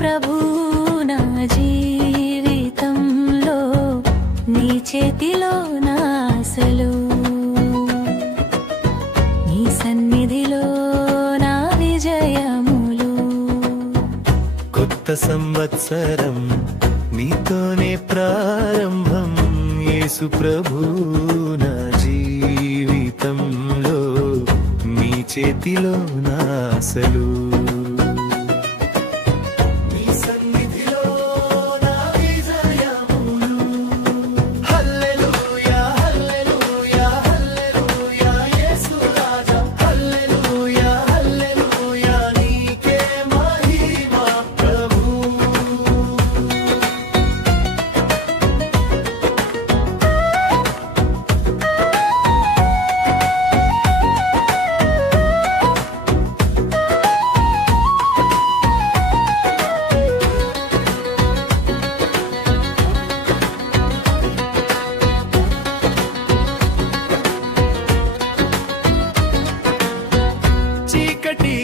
ప్రభు నా జీవితంలో నీ చేతిలో నా ఆశలు, నీ సన్నిధిలో నా విజయములు. కొత్త సంవత్సరం నీతోనే ప్రారంభం, యేసు ప్రభు నా జీవితంలో నీ చేతిలో నా ఆశలు.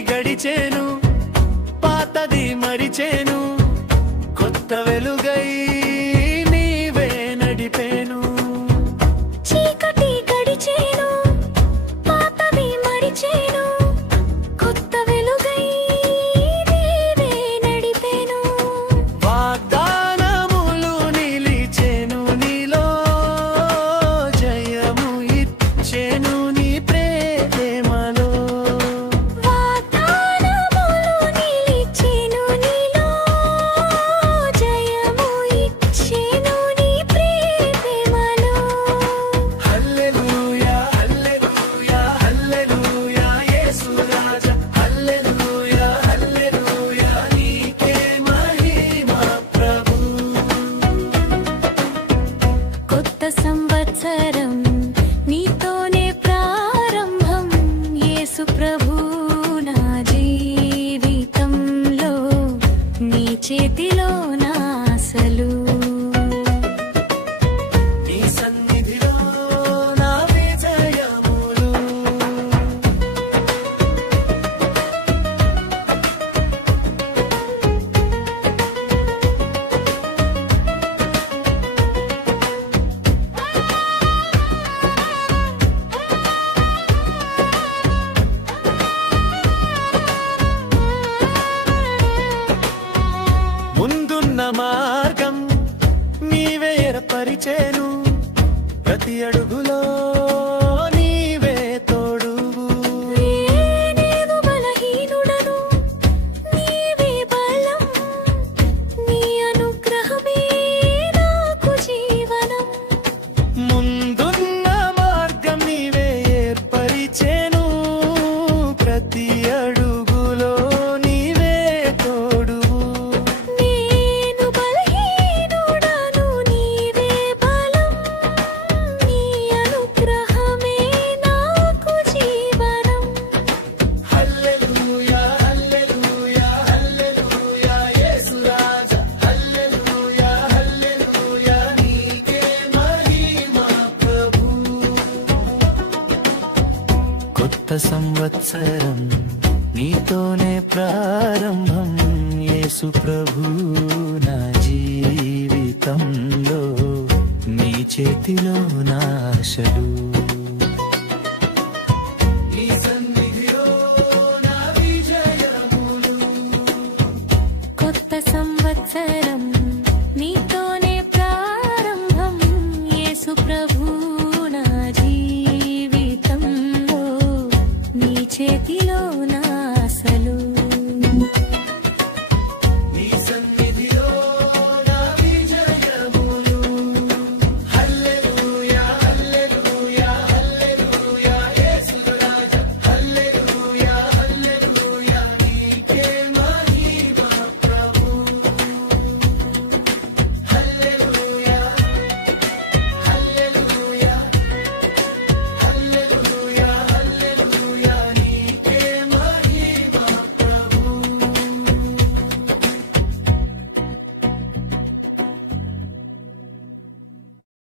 గడిచేను పాతది మరిచేను, కొత్త వెలుగై నీవే నడిపేను. చీకటి గడిచేను పాతది మరిచేను, కొత్త వెలుగై నీవే నడిపేను. వాగ్దానములు నిలిచేను నీలో, జయము ఇచ్చేను నీ ప్రేమలో. సంవత్సరం నీతోనే ప్రారంభం, యేసు ప్రభు నా జీవితంలో నీ చేతిలో నా ఆశలు, నీ సన్నిధిలో నా విజయములు. ముందున్న మార్గం నీవే ఏర్పరిచేను, ప్రతి అడుగులో నీవే తోడువు. నేను బలహీనుడను నీవే బలం, నీ అనుగ్రహమే నాకు జీవనం. ముందున్న మార్గం నీవే ఏర్పరిచేను, ప్రతి అడుగులో నీవే తోడువు. నేను బలహీనుడను నీవే బలం, నీ అనుగ్రహమే నాకు జీవనం. హల్లెలూయా హల్లెలూయా హల్లెలూయా యేసు రాజా, హల్లెలూయా హల్లెలూయా నీకే మహిమ ప్రభు. కొత్త సంవత్సరం నీతోనే ప్రారంభం, యేసు ప్రభు నా జీవితంలో నీ చేతిలో నా ఆశలు.